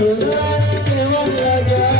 Shoulder, I can't walk again.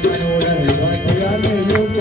मनोरंजन